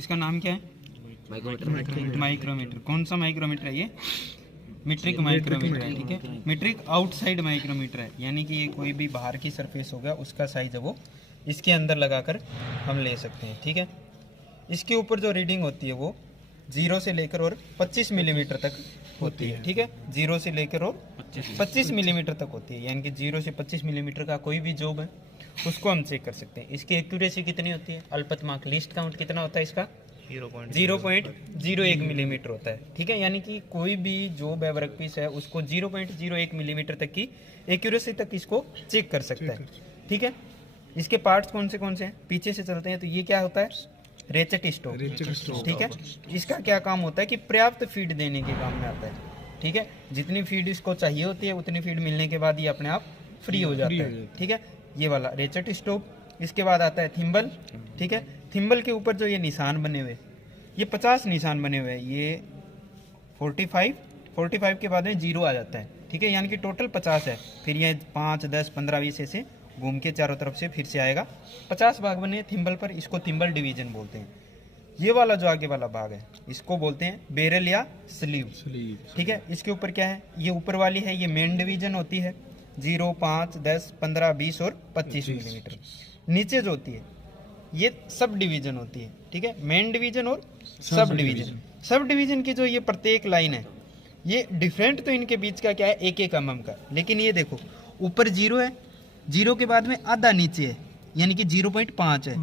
इसका नाम क्या है? माइक्रोमीटर। कौन सा माइक्रोमीटर है ये? मीट्रिक माइक्रोमीटर है, ठीक है। मीट्रिक आउटसाइड माइक्रोमीटर है, यानी कि ये कोई भी बाहर की सरफेस होगा उसका साइज है वो इसके अंदर लगाकर हम ले सकते हैं, ठीक है। इसके ऊपर जो रीडिंग होती है वो 0 से लेकर और 25 मिलीमीटर तक होती है, ठीक है। 0 से लेकर और 25 मिलीमीटर तक होती है, यानी कि 0 से 25 मिलीमीटर का कोई भी जॉब है उसको हम चेक कर सकते हैं। इसकी एक्यूरेसी कितनी होती है? अल्पतमार्क लीस्ट काउंट कितना होता है इसका? 0.01 मिलीमीटर होता है, ठीक है। यानी कि कोई भी जॉब है, वर्क पीस है, उसको 0.01 मिलीमीटर तक की एक्यूरेसी तक इसको चेक कर सकता है, ठीक है। इसके पार्ट्स कौन से हैं? पीछे से चलते हैं तो ये क्या होता है? रेचेट स्टोव, ठीक है। इसका क्या काम होता है कि पर्याप्त फीड देने के काम में आता है, ठीक है। जितनी फीड इसको चाहिए होती है उतनी फीड मिलने के बाद ये अपने आप फ्री हो जाता है, ठीक है। ये वाला रेचेट स्टोव। इसके बाद आता है थिम्बल, ठीक है। थिम्बल के ऊपर जो ये निशान बने हुए, ये 50 निशान बने हुए हैं, ये 45 के बाद में 0 आ जाता है, ठीक है। यानी कि टोटल 50 है। फिर ये 5, 10, 15, 20 ऐसे घूम के चारों तरफ से फिर से आएगा। 50 भाग बने थिम्बल पर, इसको थिम्बल डिवीजन बोलते हैं। ये वाला जो आगे वाला भाग है इसको बोलते हैं बेरल या स्लीव, ठीक है। इसके ऊपर क्या है? ये ऊपर वाली है, ये मेन डिवीजन होती है, 0, 5, 10, 15, 20 और 25 मिलीमीटर। नीचे जो होती है ये सब डिवीजन होती है, ठीक है। मेन डिवीजन और सब डिवीजन। सब डिवीजन की जो ये प्रत्येक लाइन है, ये डिफरेंट तो इनके बीच का क्या है? 1-1 mm का। लेकिन ये देखो ऊपर 0 है, 0 के बाद में आधा नीचे है, यानी कि 0.5 है,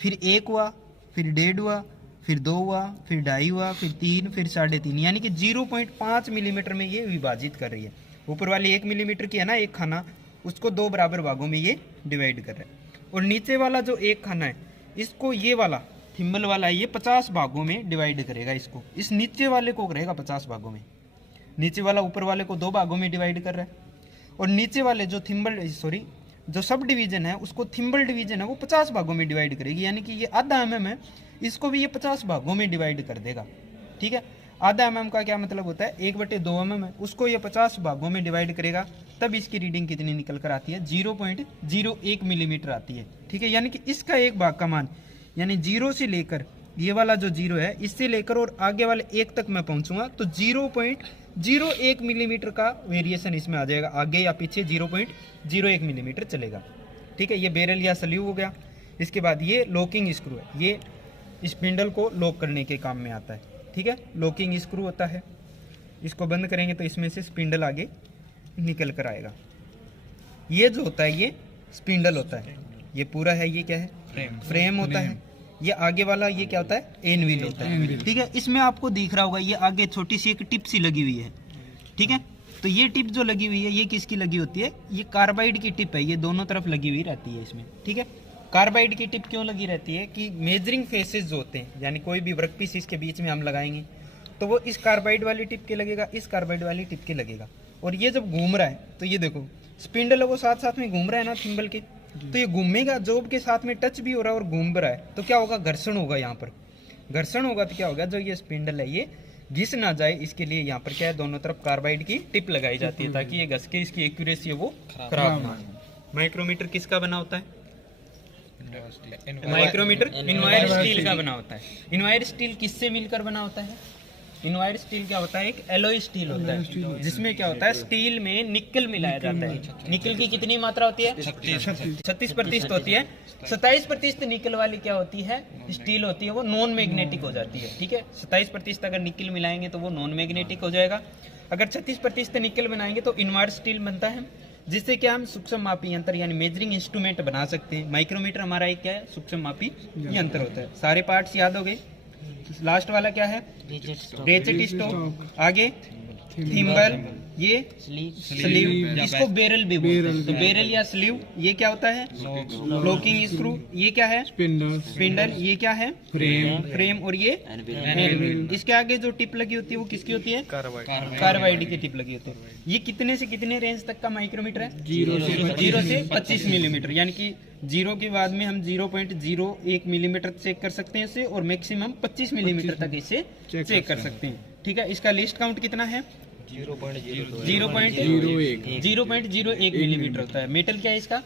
फिर 1 हुआ, फिर 1.5 हुआ, फिर 2 हुआ, फिर 2.5 हुआ, फिर 3, फिर 3.5, यानी कि 0.5 मिलीमीटर में ये विभाजित कर रही है। ऊपर वाली 1 मिलीमीटर की है ना एक खाना, उसको 2 बराबर भागों में ये डिवाइड कर रहा है। और नीचे वाला जो एक खाना है इसको, ये वाला थिम्बल वाला है, ये 50 भागों में डिवाइड करेगा इसको। इस नीचे वाले को करेगा 50 भागों में। नीचे वाला ऊपर वाले को 2 भागों में डिवाइड कर रहा है, और नीचे वाले जो जो सब डिवीजन है उसको थिम्बल डिवीजन है वो 50 भागों में डिवाइड करेगी, यानी कि ये आधा mm है, इसको भी ये 50 भागों में डिवाइड कर देगा, ठीक है। आधा mm का क्या मतलब होता है? 1/2 mm है, उसको ये 50 भागों में डिवाइड करेगा, तब इसकी रीडिंग कितनी निकल कर आती है? 0.01 मिलीमीटर आती है, ठीक है। यानी कि इसका एक भाग का मान, यानी 0 से लेकर ये वाला जो 0 है इससे लेकर और आगे वाले 1 तक मैं पहुंचूंगा तो 0.01 मिलीमीटर का वेरिएशन इसमें आ जाएगा, आगे या पीछे 0.01 मिलीमीटर चलेगा, ठीक है। ये बेरल या स्लीव हो गया। इसके बाद ये लॉकिंग स्क्रू है, ये स्पिंडल को लॉक करने के काम में आता है, ठीक है। लॉकिंग स्क्रू होता है, इसको बंद करेंगे तो इसमें से स्पिंडल आगे निकल कर आएगा। ये जो होता है ये स्पिंडल होता है, ये पूरा है, ये क्या है? फ्रेम होता है। ये आगे वाला ये क्या होता है? एन व्हील होता है, ठीक है। इसमें आपको दिख रहा होगा ये आगे छोटी सी एक टिप सी लगी हुई है, ठीक है। तो ये टिप जो लगी हुई है ये किसकी लगी होती है? ये कार्बाइड की टिप है, ये दोनों तरफ लगी हुई रहती है इसमें, ठीक है। कार्बाइड की टिप क्यों लगी रहती है? कि मेजरिंग फेसेस जो होते हैं, यानी कोई भी वर्क पीस इसके बीच में हम लगाएंगे तो वो इस कार्बाइड वाली टिप के लगेगा, इस कार्बाइड वाली टिप के लगेगा। और ये जब घूम रहा है तो ये देखो स्पिंडल है वो साथ साथ में घूम रहा है ना थिम्बल के, तो ये घूमेगा, जॉब के साथ में टच भी हो रहा है और घूम रहा है, तो क्या होगा? घर्षण होगा। यहाँ पर घर्षण होगा तो क्या होगा? जो ये स्पिंडल है ये घिस ना जाए, इसके लिए यहाँ पर क्या है? दोनों तरफ कार्बाइड की टिप लगाई जाती है ताकि ये घस के इसकी एक्यूरेसी है वो खराब ना हो। माइक्रोमीटर किसका बना होता है? माइक्रोमीटर इनवायर स्टील का बना होता है। इनवायर स्टील किससे मिलकर बना होता है? इनवायर स्टील क्या होता है? एक एलॉय स्टील होता है, जिसमें क्या होता है? स्टील में निकल मिलाया जाता है। निकल की कितनी मात्रा होती है? 36% होती है। 27% निकल वाली क्या होती है? स्टील होती है, वो नॉन मैग्नेटिक हो जाती है, ठीक है। 27% अगर निकल मिलाएंगे तो वो नॉन मैग्नेटिक हो जाएगा। अगर 36% निकल बनाएंगे तो इनवायर स्टील बनता है, जिससे क्या हम सूक्ष्म मापी यंत्र यानी मेजरिंग इंस्ट्रूमेंट बना सकते हैं। माइक्रोमीटर हमारा एक क्या है? सूक्ष्म मापी यंत्र होता है। सारे पार्ट्स याद हो गए। लास्ट वाला क्या है? रेचेट स्टोव, आगे थिम्बल, ये स्लीव, इसको बेरल भी बोलते हैं। तो बेरल या स्लीव ये क्या होता है? लॉकिंग स्क्रू, ये क्या है? स्पिंडल, ये क्या है? फ्रेम, और ये एन। इसके आगे जो टिप लगी होती है वो किसकी होती है? कार्बाइड की टिप लगी होती है। ये कितने से कितने रेंज तक का माइक्रोमीटर है? 0 से 25 मिलीमीटर, यानी कि 0 के बाद में हम 0.01 मिलीमीटर चेक कर सकते हैं इसे, और मैक्सिमम 25 मिलीमीटर तक इसे चेक कर सकते हैं, ठीक है। इसका लिस्ट काउंट कितना है? 0.01 मिलीमीटर होता है। मेटल क्या है इसका?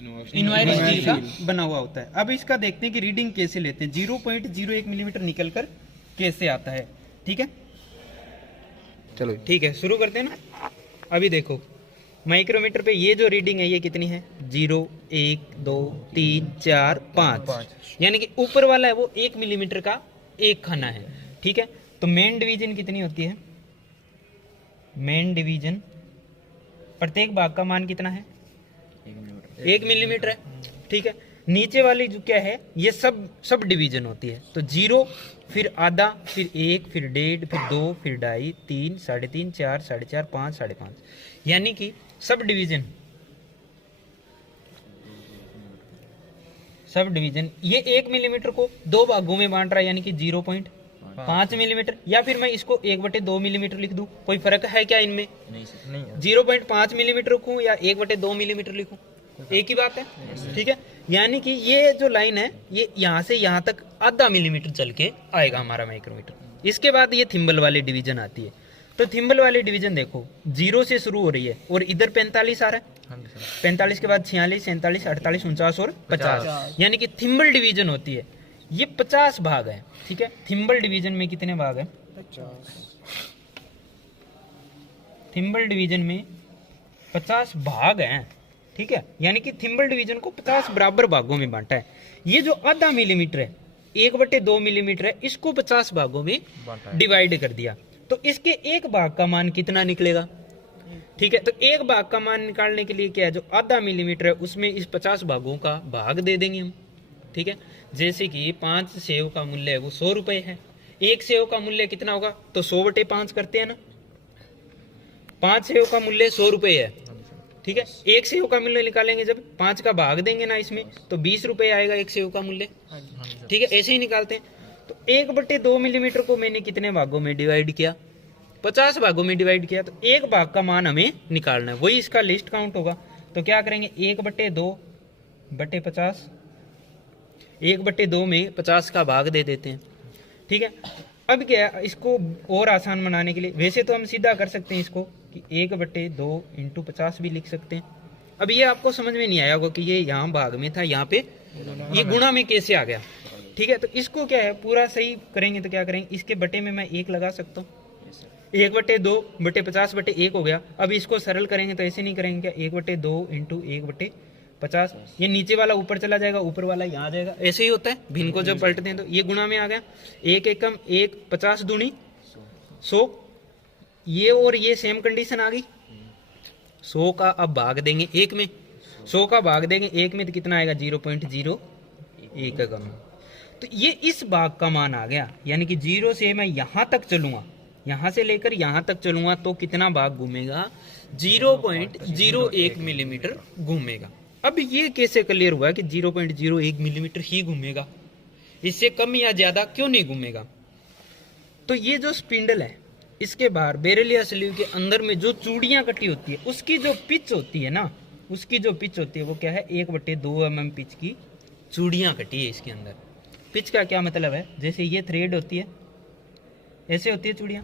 इनवाइट स्टील का बना हुआ होता है। अब इसका देखते हैं कि रीडिंग कैसे लेते हैं। 0.01 मिलीमीटर निकल कर कैसे आता है। ठीक है, चलो ठीक है, शुरू करते हैं ना। अभी देखो माइक्रोमीटर पे ये जो रीडिंग है ये कितनी है, 0, 1, 2, 3, 4, 5, यानी कि ऊपर वाला है वो 1 मिलीमीटर का एक खाना है। ठीक है, तो मेन डिवीजन कितनी होती है, मेन डिवीजन प्रत्येक भाग का मान कितना है, 1 मिलीमीटर है। ठीक है, नीचे वाली जो क्या है ये सब डिवीजन होती है। तो 0, फिर आधा, फिर 1, फिर 1.5, फिर 2, फिर 2.5, 3, 3.5, 4, 4.5, 5, 5.5, यानी कि सब डिवीजन ये 1 मिलीमीटर को 2 भागों में बांट रहा है, यानी कि 0.5 मिलीमीटर। या फिर मैं इसको 1/2 मिलीमीटर लिख दूं, कोई फर्क है क्या इनमें? नहीं। 0.5 मिलीमीटर लिखूं या 1/2 मिलीमीटर लिखूं, एक ही बात है। ठीक है, यानी कि ये जो लाइन है ये यहाँ से यहाँ तक आधा मिलीमीटर चल के आएगा हमारा माइक्रोमीटर। इसके बाद ये थिम्बल वाली डिवीजन आती है। तो थिम्बल वाली डिवीजन देखो 0 से शुरू हो रही है और इधर 45 आ रहा है, 45 के बाद 46, 47, 48, 49 और 50, यानी कि थिम्बल डिवीजन होती है। ये 50 भाग है। ठीक है, थिम्बल डिवीजन में कितने भाग है, 50। थिम्बल डिवीजन में 50 भाग हैं। ठीक है, यानी कि थिम्बल डिवीजन को 50 बराबर भागों में बांटा है। ये जो आधा मिलीमीटर है, 1/2 मिलीमीटर है, इसको 50 भागों में डिवाइड कर दिया। तो इसके एक भाग का मान कितना निकलेगा? ठीक है, तो एक भाग का मान निकालने के लिए क्या है, जो आधा मिलीमीटर है उसमें इस 50 भागों का भाग दे देंगे हम। ठीक है, जैसे कि 5 सेव का मूल्य है वो 100 रुपए है। एक सेव का मूल्य कितना होगा, तो 100/5 करते हैं ना। 5 सेव का मूल्य 100 रुपए है। ठीक है, एक सेव का मूल्य निकालेंगे जब 5 का भाग देंगे ना इसमें, तो 20 रुपए आएगा एक सेव का मूल्य। ठीक है, ऐसे ही निकालते हैं। तो 1/2 मिलीमीटर को मैंने कितने भागों में डिवाइड किया, 50 भागों में डिवाइड किया। तो एक भाग का मान हमें निकालना है, वही इसका लिस्ट काउंट होगा। तो क्या करेंगे, 1/2/50, 1/2 में 50 का भाग दे देते हैं। ठीक है, अब क्या है, इसको और आसान बनाने के लिए वैसे तो हम सीधा कर सकते हैं इसको कि 1/2 × 50 भी लिख सकते हैं। अब ये आपको समझ में नहीं आया होगा कि ये यहाँ भाग में था, यहाँ पे ये गुणा में कैसे आ गया। ठीक है, तो इसको क्या है पूरा सही करेंगे तो क्या करेंगे, इसके बटे में मैं 1 लगा सकता हूँ। 1/2/50/1 हो गया। अब इसको सरल करेंगे तो ऐसे नहीं करेंगे क्या, 1/2 × 1/50, ये नीचे वाला ऊपर चला जाएगा, ऊपर वाला यहाँ आ जाएगा। ऐसे ही होता है, भिन्न को जब पलटते हैं तो ये गुणा में आ गया। 1 एकम 1, 50 दूनी 100, ये और ये सेम कंडीशन आ गई। 100 का अब भाग देंगे 1 में, 100 का भाग देंगे 1 में तो कितना आएगा, 0.01 एकम। तो ये इस भाग का मान आ गया, यानी कि 0 से मैं यहाँ तक चलूंगा, यहाँ से लेकर यहाँ तक चलूंगा तो कितना भाग घूमेगा, 0.01 मिलीमीटर घूमेगा। अब ये कैसे क्लियर हुआ कि 0.01 मिलीमीटर ही घूमेगा, इससे कम या ज्यादा क्यों नहीं घूमेगा? तो ये जो स्पिंडल है इसके बाहर बेरेलिया स्लीव के अंदर में जो चूड़ियां कटी होती है उसकी जो पिच होती है ना, उसकी जो पिच होती है वो क्या है, 1/2 mm पिच की चूड़ियां कटी है इसके अंदर। पिच का क्या मतलब है, जैसे ये थ्रेड होती है, ऐसे होती है चूड़ियां,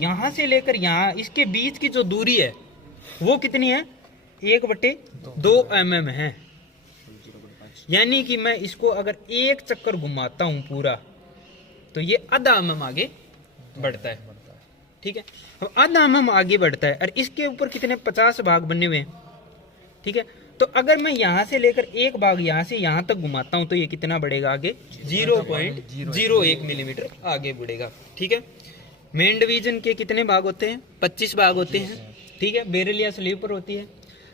यहाँ से लेकर यहाँ इसके बीच की जो दूरी है वो कितनी है, 1/2 mm है। यानी कि मैं इसको अगर एक चक्कर घुमाता हूं पूरा तो ये आधा mm आगे बढ़ता है। ठीक है, अब आधा mm आगे बढ़ता है और इसके ऊपर कितने 50 भाग बने हुए हैं। ठीक है, तो अगर मैं यहाँ से लेकर एक भाग यहाँ से यहाँ तक घुमाता हूं तो ये कितना बढ़ेगा आगे, 0.01 मिलीमीटर आगे बढ़ेगा। ठीक है, मेन डिवीजन के कितने भाग होते हैं, 25 भाग होते हैं। ठीक है, बेरेलिया स्लीव पर होती है।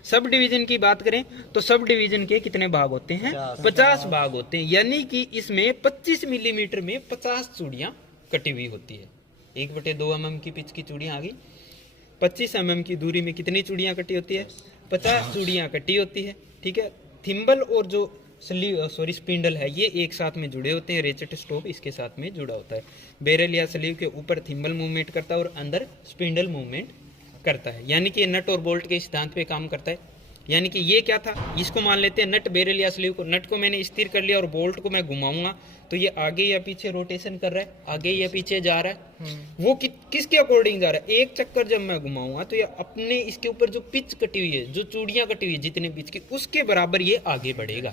सब डिवीजन की बात करें तो सब डिवीजन के कितने भाग होते हैं, 50 भाग होते हैं। यानी कि इसमें 25 मिलीमीटर में 50 चूड़ियां कटी हुई होती है। 1/2 mm की पिच की चूड़ियां आ गई, 25 mm की दूरी में कितनी चूड़ियां कटी होती है, 50 चूड़ियां कटी होती है। ठीक है, थिम्बल और जो स्पिंडल है ये एक साथ में जुड़े होते हैं, रेचेट स्टॉप इसके साथ में जुड़ा होता है। बेरेलिया स्लीव के ऊपर थिम्बल मूवमेंट करता है और अंदर स्पिंडल मूवमेंट करता है, यानी कि नट और बोल्ट के सिद्धांत पे काम करता है। यानी कि ये क्या था, इसको मान लेते हैं नट बेरल या स्लीव को। नट को मैंने स्थिर कर लिया और बोल्ट को मैं घुमाऊंगा तो ये आगे या पीछे रोटेशन कर रहा है, आगे या पीछे जा रहा है। वो किसके अकॉर्डिंग जा रहा है, एक चक्कर जब मैं घुमाऊंगा तो ये अपने इसके ऊपर जो पिच कटी हुई है, जो चूड़ियां कटी हुई है जितने पिच की, उसके बराबर ये आगे बढ़ेगा।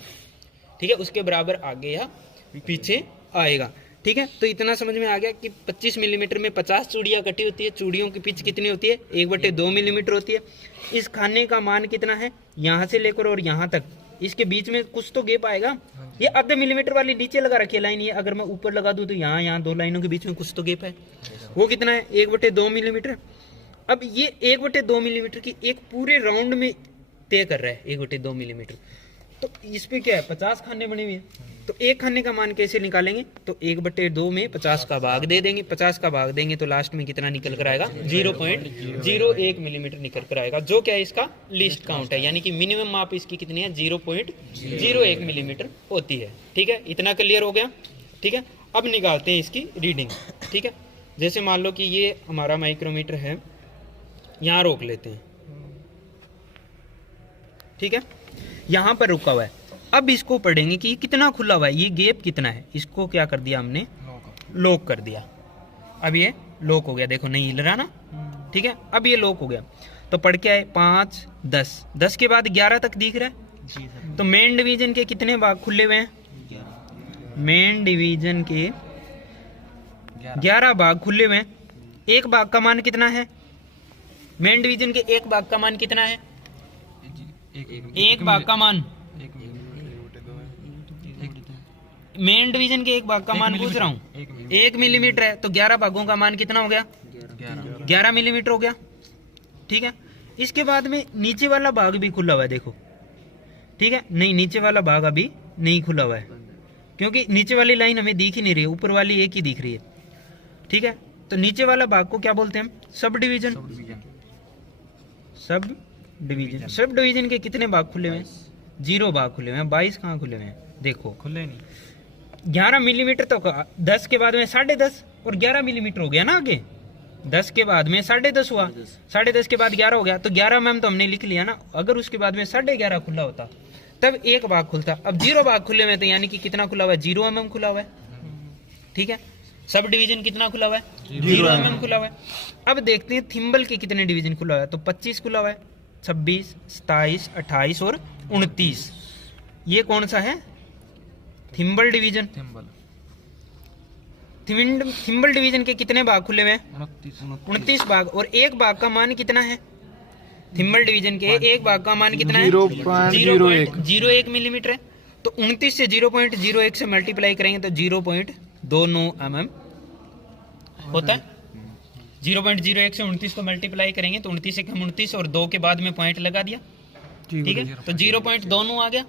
ठीक है, उसके बराबर आगे या पीछे आएगा। ठीक है, तो इतना समझ में आ गया कि 25 मिलीमीटर में 50 चूड़ियां कटी होती है। चूड़ियों की पिच कितनी होती है, 1/2 मिलीमीटर होती है। इस खाने का मान कितना है, यहाँ से लेकर और यहाँ तक, इसके बीच में कुछ तो गैप आएगा। ये आधे मिलीमीटर वाली नीचे लगा रखी है लाइन, ये अगर मैं ऊपर लगा दूं तो यहाँ दो लाइनों के बीच में कुछ तो गैप है। वो कितना है, 1/2 मिलीमीटर। अब ये 1/2 मिलीमीटर की एक पूरे राउंड में तय कर रहा है 1/2 मिलीमीटर। तो इस पे क्या है, 50 खाने बने हुए हैं। तो एक खाने का मान कैसे निकालेंगे, तो 1/2 में 50 का भाग दे देंगे। 50 का भाग देंगे तो लास्ट में कितना निकल कर आएगा, 0.01 मिलीमीटर निकल कर आएगा, जो क्या है इसका लीस्ट काउंट है। यानी कि मिनिमम माप इसकी कितनी है, 0.01 मिलीमीटर होती है। ठीक है, इतना क्लियर हो गया। ठीक है, अब निकालते हैं इसकी रीडिंग। ठीक है, जैसे मान लो कि ये हमारा माइक्रोमीटर है, यहाँ रोक लेते हैं। ठीक है, यहाँ पर रुका हुआ है। अब इसको पढ़ेंगे कि कितना खुला हुआ है, ये गैप कितना है। इसको क्या कर दिया हमने, लॉक कर दिया। अब ये लॉक हो गया, देखो नहीं हिल रहा ना। ठीक है, अब ये लॉक हो गया तो पढ़ के आए 5, 10, 10 के बाद 11 तक दिख रहा है। तो मेन डिवीजन के कितने भाग खुले हुए हैं, मेन डिवीजन के 11 भाग खुले हुए हैं। एक भाग का मान कितना है, मेन डिवीजन के एक भाग का मान कितना है, एक भाग का मान, मेन डिवीजन के एक भाग का मान पूछ रहा हूँ, 1 मिलीमीटर है। तो 11 भागों का मान कितना हो गया, 11 मिलीमीटर हो गया। ठीक है, इसके बाद में नीचे वाला भाग भी खुला हुआ है, देखो। ठीक है, नहीं नीचे वाला भाग अभी नहीं खुला हुआ है, क्योंकि नीचे वाली लाइन हमें दिख ही नहीं रही है, ऊपर वाली एक ही दिख रही है। ठीक है, तो नीचे वाला भाग को क्या बोलते हैं, sub division. Sub division, sub division के कितने भाग खुले हुए हैं, 0 भाग खुले हुए हैं। 22 कहाँ खुले हुए हैं, देखो खुले नहीं। 11 मिलीमीटर तो 10 के बाद में 10.5 और 11 मिलीमीटर हो गया ना आगे। 10 के बाद में 10.5 हुआ, 10.5 के बाद 11 हो गया, तो 11 mm तो हमने लिख लिया ना। अगर उसके बाद में 11.5 खुला होता तब एक भाग खुलता। अब 0 भाग खुले हुए, तो यानी कि कितना खुला हुआ है, 0 mm खुला हुआ है। ठीक है, सब डिवीजन कितना खुला हुआ है, 0 mm खुला हुआ है। अब देखते हैं थिम्बल के कितने डिवीजन खुला हुआ है। तो 25 खुला हुआ है, 26, 27, 28 और 29। ये कौन सा है, थिम्बल डिवीजन। थिम्बल डिवीजन के कितने भाग खुले हुए हैं, 29 भाग। और एक भाग का मान कितना है, थिम्बल डिवीजन के एक भाग का मान कितना है, 0.01 मिलीमीटर है। तो 29 से 0.01 से मल्टीप्लाई करेंगे तो 0.29 mm होता है। 0.01 से 29 को मल्टीप्लाई करेंगे तो 29 से 29 और 2 के बाद में पॉइंट लगा दिया। ठीक है, तो 0.29 आ गया।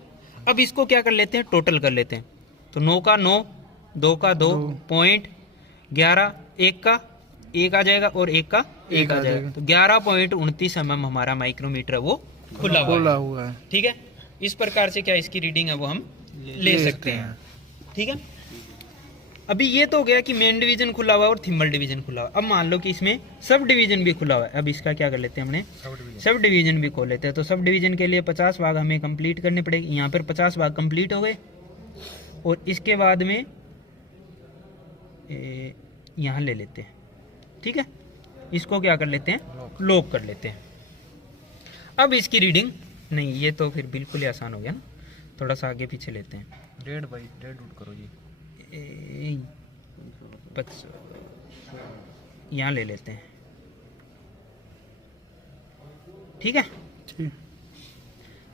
अब इसको क्या कर लेते हैं, टोटल कर लेते हैं। तो 9 का 9, 2 का 2, पॉइंट 11, 1 का 1 आ जाएगा और 1 का 1 आ जाएगा। तो 11.29 mm हमारा माइक्रोमीटर है वो खुला हुआ है। ठीक है, इस प्रकार से क्या इसकी रीडिंग है वो हम ले सकते हैं। ठीक है, अभी ये तो हो गया कि मेन डिवीजन खुला हुआ और थिम्बल डिवीजन खुला हुआ। अब मान लो कि इसमें सब डिवीजन भी खुला हुआ है। अब इसका क्या कर लेते हैं, हमने सब डिवीजन भी खोल लेते हैं। तो सब डिवीजन के लिए 50 भाग हमें कंप्लीट करने पड़ेंगे। यहाँ पर 50 भाग कंप्लीट हो गए और इसके बाद में यहाँ ले लेते हैं। ठीक है, इसको क्या कर लेते हैं, लॉक कर लेते हैं। अब इसकी रीडिंग नहीं, ये तो फिर बिल्कुल ही आसान हो गया ना, थोड़ा सा आगे पीछे लेते हैं। 1.5 करो जी, यहाँ ले लेते हैं। ठीक है,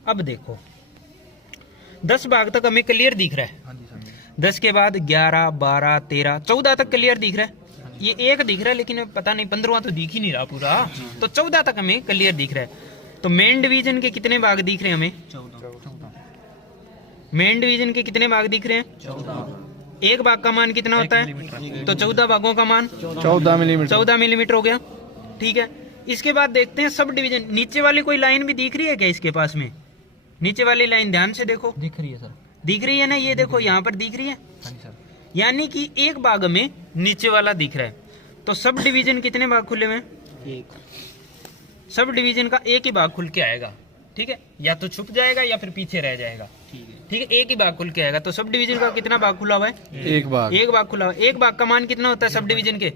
अब देखो 10 भाग तक हमें क्लियर दिख रहा है। 10 के बाद 11, 12, 13, 14 तक क्लियर दिख रहा है। ये एक दिख रहा है लेकिन पता नहीं 15वां तो दिख ही नहीं रहा पूरा। तो 14 तक हमें क्लियर दिख रहा है। तो मेन डिवीजन के कितने भाग दिख रहे हैं हमें, 14। मेन डिवीजन के कितने भाग दिख रहे हैं, 14। एक भाग का मान कितना होता है, तो 14 भागों का मान 14 मिलीमीटर हो गया। ठीक है, इसके बाद देखते हैं सब डिवीजन। नीचे वाली कोई लाइन भी दिख रही है क्या इसके पास में, नीचे वाली लाइन ध्यान से देखो, दिख रही है सर, दिख रही है ना, ये देखो यहाँ पर दिख रही है। यानी कि एक भाग में नीचे वाला दिख रहा है। तो सब डिवीजन कितने भाग खुले हुए हैं, एक। सब डिवीजन का एक ही भाग खुल के आएगा। ठीक है, या तो छुप जाएगा या फिर पीछे रह जाएगा। ठीक है, एक ही भाग खुल के आएगा। तो सब डिवीजन का कितना भाग खुला हुआ है? एक भाग खुला हुआ है। एक भाग का मान कितना होता है सब डिवीजन के?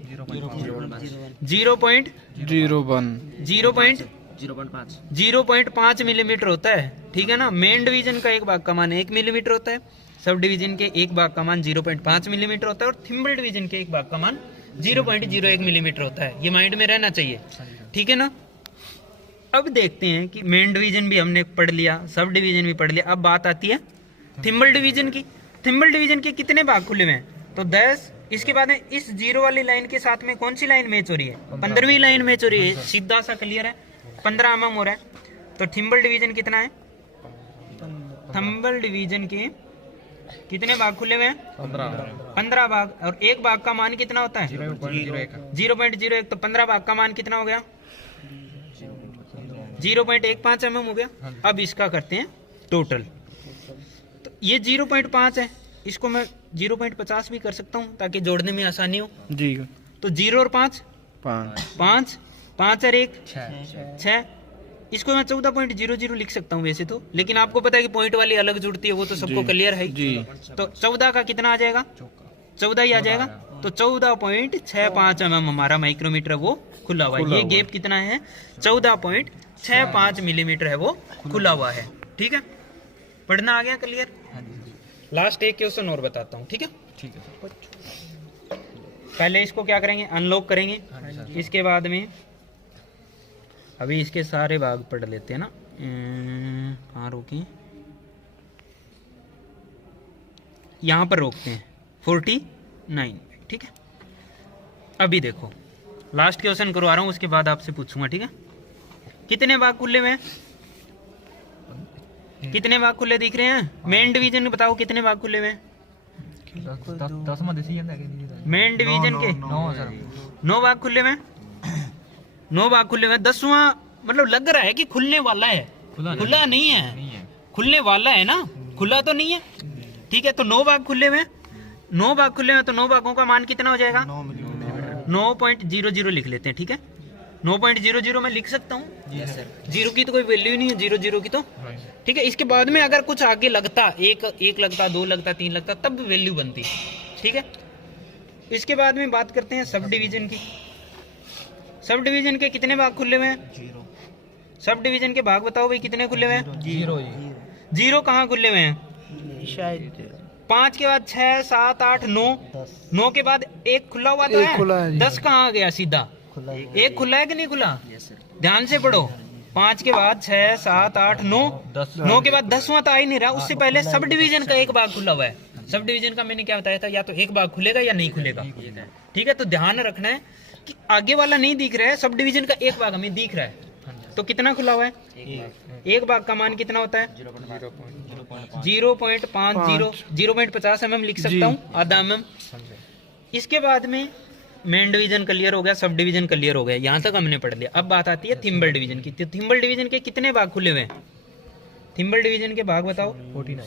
0.05 मिलीमीटर होता है। ठीक है ना। मेन डिवीजन का एक भाग का मान 1 मिलीमीटर होता है, सब डिवीजन के एक भाग का मान 0.5 मिलीमीटर होता है, और थिम्बल डिवीजन के एक भाग का मान 0.01 मिलीमीटर होता है। ये माइंड में रहना चाहिए। ठीक है ना। अब देखते हैं कि मेन डिवीजन भी हमने पढ़ लिया, सब डिवीजन भी पढ़ लिया। अब बात आती है थिम्बल डिवीजन की। थिम्बल डिवीजन के कितने भाग खुले हुए हैं? तो 10। इसके बाद में इस जीरो वाली लाइन के साथ में कौन सी लाइन मैच हो रही है? 15वीं लाइन मैच हो रही है। सीधा सा क्लियर है। 15 mm हो रहा है। तो थिम्बल डिवीजन कितना है? थिम्बल डिवीजन के कितने भाग खुले हुए हैं? 15 भाग। और एक भाग का मान कितना होता है? 0.01। तो 15 भाग का मान कितना हो गया? 0.15 mm हो गया। अब इसका करते हैं टोटल। तो ये 0.5 है, इसको मैं 0.50 भी कर सकता हूँ ताकि जोड़ने में आसानी हो जी। तो 0 और 5 5 और 1 6। इसको मैं 14.00 लिख सकता हूँ वैसे तो, लेकिन आपको पता है कि पॉइंट वाली अलग जुड़ती है, वो तो सबको क्लियर है जी। तो 14 का कितना आ जाएगा? 14 ही आ जाएगा। तो 14.65 mm हमारा माइक्रोमीटर वो खुला हुआ है। ये गैप कितना है? 14.65 मिलीमीटर है वो खुला हुआ है। ठीक है, पढ़ना आ गया क्लियर? लास्ट एक क्वेश्चन और बताता हूँ। ठीक है, पहले इसको क्या करेंगे? अनलॉक करेंगे। इसके बाद में अभी इसके सारे भाग पढ़ लेते हैं ना। कहाँ रोकी? यहाँ पर रोकते हैं 49। ठीक है, अभी देखो लास्ट क्वेश्चन करवा रहा हूँ, उसके बाद आपसे पूछूंगा। ठीक है, कितने भाग खुले हुए हैं? कितने भाग खुले दिख रहे हैं? मेन डिवीजन बताओ कितने भाग खुले हुए हैं? मेन डिवीजन के 9 भाग खुले हुए हैं। 9 भाग खुले हुए हैं। 10वां मतलब लग रहा है कि खुलने वाला है, खुला नहीं है, खुलने वाला है ना, खुला तो नहीं है। ठीक है, तो 9 भाग खुले हुए हैं। 9 भाग खुले हुए हैं, तो 9 भागों का मान कितना हो जाएगा? 9.00 लिख लेते हैं। ठीक है, 9.00 में लिख सकता हूँ। जीरो की तो कोई वैल्यू नहीं है, 00 की तो। ठीक है, इसके बाद में अगर कुछ आगे लगता, एक लगता, 2 लगता, 3 लगता, तब वैल्यू बनती। ठीक है, इसके बाद में बात करते हैं सब डिवीजन की। सब डिवीजन के कितने भाग खुले हुए हैं? सब डिवीजन के भाग बताओ भाई, कितने खुले हुए हैं? 0 कहाँ खुले हुए हैं? शायद 5 के बाद 6 7 8 9 9 के बाद 1 खुला हुआ तो है। 10 कहाँ आ गया? सीधा 1 खुला है कि नहीं खुला? ध्यान से पढ़ो। 5 के बाद 6 7 8 9 9 के बाद 10वां तो आ ही नहीं रहा। उससे पहले सब डिवीजन का एक भाग खुला हुआ है। सब डिवीजन का मैंने क्या बताया था? या तो एक भाग खुलेगा या नहीं खुलेगा। ठीक है, तो ध्यान रखना है कि आगे वाला नहीं दिख रहा है, सब डिवीजन का एक भाग हमें दिख रहा है। तो कितना खुला हुआ है? एक भाग का मान कितना होता है? 0.50 mm लिख सकता हूँ, आधा mm। इसके बाद में मेन डिवीजन क्लियर हो गया, सब डिवीजन क्लियर हो गया, यहाँ तक हमने पढ़ लिया। अब बात आती है थिम्बल डिवीजन की। तो थिम्बल डिवीजन के कितने भाग खुले हुए हैं? थिम्बल डिवीजन के भाग बताओ। 49।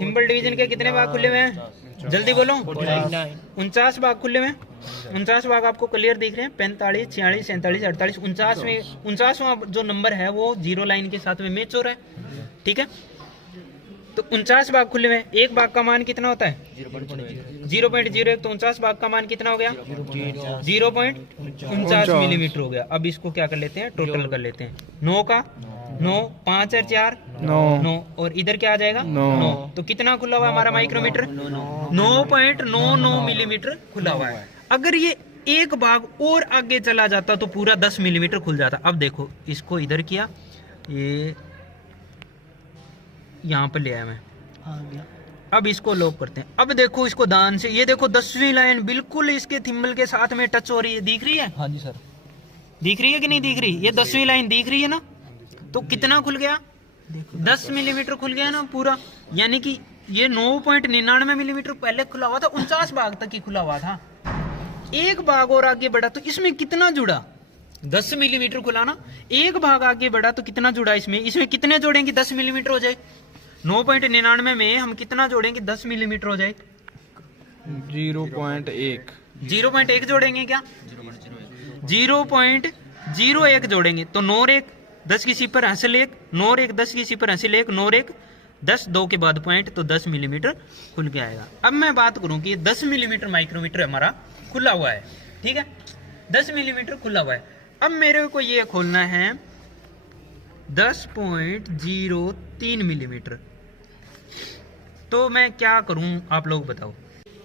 थिम्बल डिवीजन के कितने भाग खुले हुए हैं? जल्दी बोलो। 49 भाग खुले हुए हैं। 49 भाग आपको क्लियर दिख रहे हैं। 45 46 47 48 49वां जो नंबर है वो 0 लाइन के साथ में मैच हो रहा है। ठीक है, तो 49 भाग खुले हुए हैं। एक भाग का मान कितना होता है? 0.01। तो 49 भाग का मान कितना हो गया? 0.49 मिलीमीटर हो गया। अब इसको क्या कर लेते हैं? टोटल कर लेते हैं। 9 का 9 5 और 4 9 और इधर क्या आ जाएगा? 9। तो कितना खुला हुआ हमारा माइक्रोमीटर? 9.99 मिलीमीटर खुला हुआ है। अगर ये एक भाग और आगे चला जाता तो पूरा 10 मिलीमीटर खुल जाता। अब देखो, इसको इधर किया, ये यहाँ पे ले आया मैं। अब इसको लॉक करते हैं। अब देखो इसको ध्यान से, ये देखो 10वीं लाइन बिल्कुल इसके थिम्बल के साथ में टच हो रही है। दिख रही है? हाँ जी सर। दिख रही है कि नहीं दिख रही? ये 10वीं लाइन दिख रही है ना। तो कितना खुल गया? 10 मिलीमीटर खुल गया ना पूरा। यानी कि ये 9.99 मिलीमीटर पहले खुला हुआ था, 49 भाग तक ही खुला हुआ था। एक भाग और आगे बढ़ा तो इसमें कितना जुड़ा? 10 मिलीमीटर खुला ना। एक भाग आगे बढ़ा तो कितना जुड़ा इसमें? इसमें कितने जोड़ेंगे 10 मिलीमीटर हो जाए? 9.99 में हम कितना जोड़ेंगे 10 मिलीमीटर हो जाए? 0.1 जोड़ेंगे क्या? 0.01 जोड़ेंगे। तो 9 और 1 10 की सिफर हासिल 1, नोर 1, 10 की सिफर हासिल 1, नोर 1, 10, 2 के बाद पॉइंट, तो 10 मिलीमीटर खुल के आएगा। अब मैं बात करूं कि 10 मिलीमीटर माइक्रोमीटर हमारा खुला हुआ है, ठीक है, 10 मिलीमीटर खुला हुआ है। अब मेरे को ये खोलना है 10.03 मिलीमीटर, तो मैं क्या करूं आप लोग बताओ,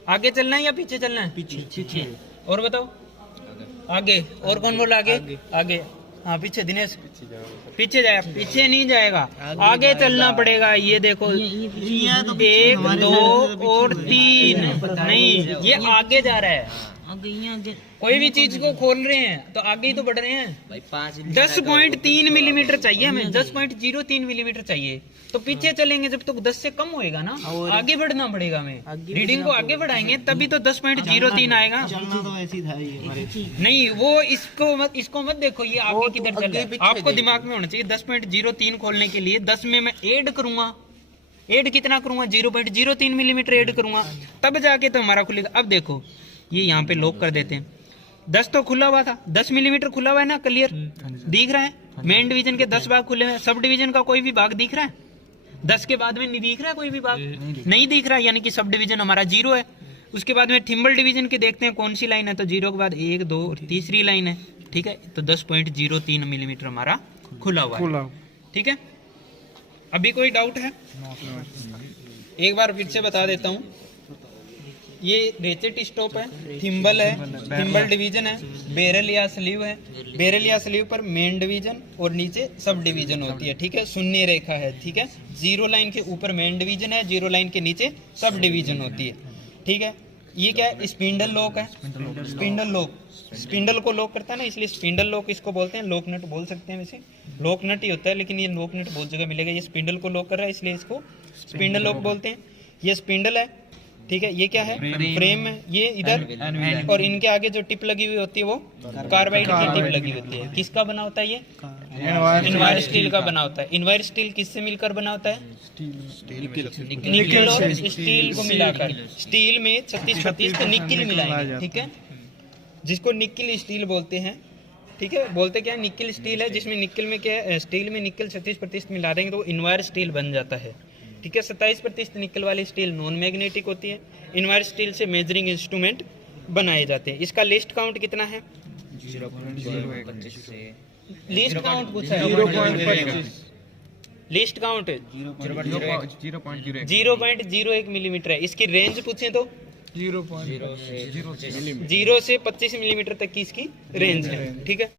आगे चलना है या पीछे चलना है? पीछे। और बताओ आगे, और कौन बोला आगे? आगे, हाँ पीछे। दिनेश पीछे जाए, पीछे नहीं जाएगा, आगे चलना पड़ेगा। ये देखो 1, 2 और 3, नहीं ये आगे जा रहा है। कोई भी चीज को खोल रहे हैं तो आगे ही तो बढ़ रहे हैं। 10.3 मिलीमीटर चाहिए हमें, 10.03 मिलीमीटर चाहिए, तो पीछे चलेंगे जब तक 10 से कम होएगा ना, आगे बढ़ना पड़ेगा हमें। रीडिंग को आगे बढ़ाएंगे तभी तो 10.03 आएगा। नहीं वो इसको मत देखो, ये आगे किधर चल रहा है, आपको दिमाग में होना चाहिए। 10.03 खोलने के लिए 10 में मैं ऐड करूंगा, ऐड कितना करूंगा? 0.03 मिलीमीटर ऐड करूंगा, तब जाके तो हमारा खुलेगा। अब देखो ये यहाँ पे लॉक कर देते हैं, 10 तो खुला हुआ था, 10 मिलीमीटर खुला हुआ है ना, क्लियर दिख रहा है। मेन डिवीजन के 10 भाग खुले हैं, सब डिवीजन का कोई भी भाग दिख रहा है? 10 के बाद में नहीं दिख रहा है कोई भी भाग, नहीं दिख रहा, यानी कि सब डिवीजन हमारा 0 है। उसके बाद में थिम्बल डिवीजन के देखते हैं कौन सी लाइन है, तो 0 के बाद 1, 2 और तीसरी लाइन है, ठीक है। तो 10.03 मिलीमीटर हमारा खुला हुआ है, ठीक है। अभी कोई डाउट है? एक बार फिर से बता देता हूँ, ये रेचेट स्टॉप है, थिम्बल है, थिम्बल डिवीजन है, बैरल या स्लीव है, बैरल या स्लीव पर मेन डिवीजन और नीचे सब डिवीजन होती है, ठीक है। शून्य रेखा है, ठीक है। 0 लाइन के ऊपर मेन डिवीजन है, 0 लाइन के नीचे सब डिवीजन होती है, ठीक है। ये क्या है? स्पिंडल लॉक है, स्पिंडल लॉक, स्पिंडल को लॉक करता है ना, इसलिए स्पिंडल लॉक इसको बोलते हैं। लॉक नट बोल सकते हैं, वैसे लॉक नट ही होता है, लेकिन ये लॉक नट बहुत जगह मिलेगा। ये स्पिंडल को लॉक कर रहा है इसलिए इसको स्पिंडल लॉक बोलते हैं। ये स्पिंडल है, ठीक है। ये क्या है? फ्रेम है, ये इधर, और इनके आगे जो टिप लगी हुई होती है वो कार्बाइड की टिप लगी होती है। किसका बना होता है ये? इनवायर स्टील का बना होता है। इनवायर स्टील किससे मिलकर बना होता है? निकिल और स्टील को मिलाकर। स्टील में 36% निकिल मिलाएंगे, ठीक है, जिसको निकिल स्टील बोलते हैं, ठीक है। बोलते क्या है? निकिल स्टील है, जिसमें निकिल में क्या है, स्टील में निकिल 36% मिला देंगे तो इनवायर स्टील बन जाता है, ठीक है। 27% निकल वाली स्टील नॉन मैग्नेटिक होती है। इनवायर स्टील से मेजरिंग इंस्ट्रूमेंट बनाए जाते हैं। इसका लिस्ट काउंट कितना है? 0.25 से लिस्ट काउंट पूछा है, लिस्ट काउंट 0.01 मिलीमीटर है। इसकी रेंज पूछे तो 0 से 25 मिलीमीटर तक की इसकी रेंज है, ठीक है।